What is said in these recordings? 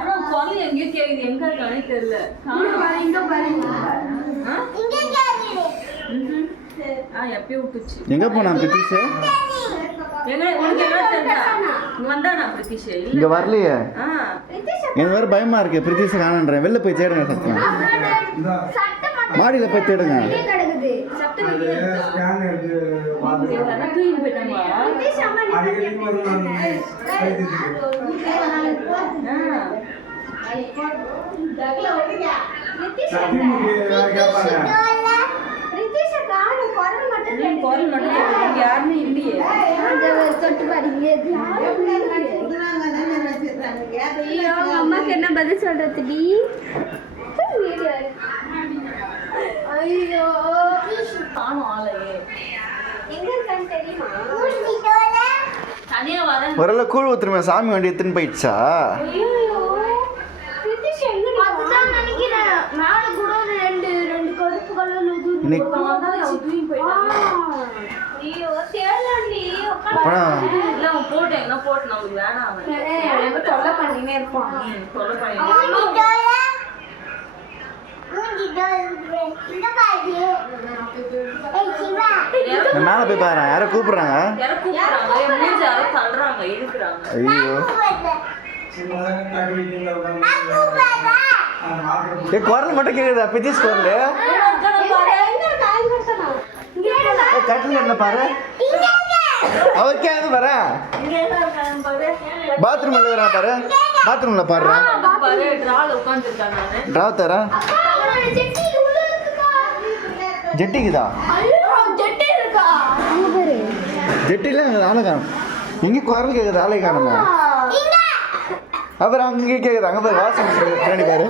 ஆனா குரல் எங்க கேக்குது, எங்க இருக்கானே தெரியல. எப்பயோ விட்டுச்சு. எங்க போனா பிரித்திஷ்? இங்க வரலையே. எனக்கு வேற பயமா இருக்கு. பிரித்திஷ் காணன்றேன். வெளில போய் தேடுங்க. சத்தியம் மாடியில போய் தேடுங்க. யாருமே இல்லையே. அம்மாக்கு என்ன பதில் சொல்றது? ஐயோ காணும் ஆளையே. எங்க இருக்கான்னு தெரியுமா? தனியா வரேன். வரல கூழ் ஊத்துறமே சாமி வண்டி எடுத்துன்னு போயிடுச்சா? மேல போய் பாரு. யார கூப்பிடுறாங்க? ஐயோ குரல் மட்டும் கேக்குதா? பிரித்திஷ் குரல் கட்டில என்ன பாரு. அவருக்கே அது பாரு. பாத்ரூம்ல வரா பாரு. பாத்ரூம்ல பாரு. டிரா தர ஜெட்டிக்குதா? ஜெட்டில ஆளை காணும். எங்க குரல் கேக்குது? ஆளை காணுமா? அப்புறம் அங்கே கேக்குது. அங்க பாரு வாசம் பின்னாடி பாரு.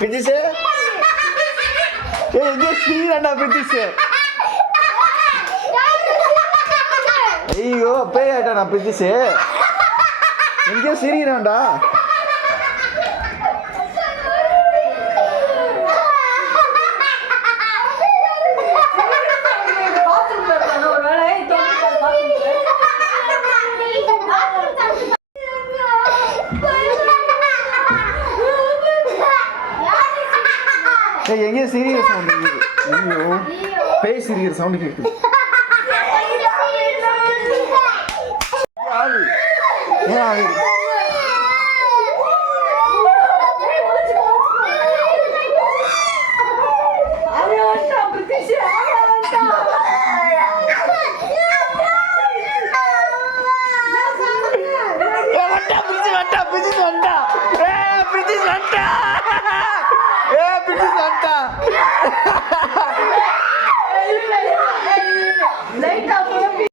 பிரித்திஷ் எங்க ஸ்ரீரண்டா? பிரித்திஷ் ஐயோ பேய் ஆயிட்டானா பிரித்திஷ்? எங்கேயோ சிரிக்கிறான்டா. எங்கேயோ சிரிக்கிற சவுண்ட் கேக்குது. ஐயோ பேய் சிரிக்கிற சவுண்ட் கேக்குது. பிரித்திஷ்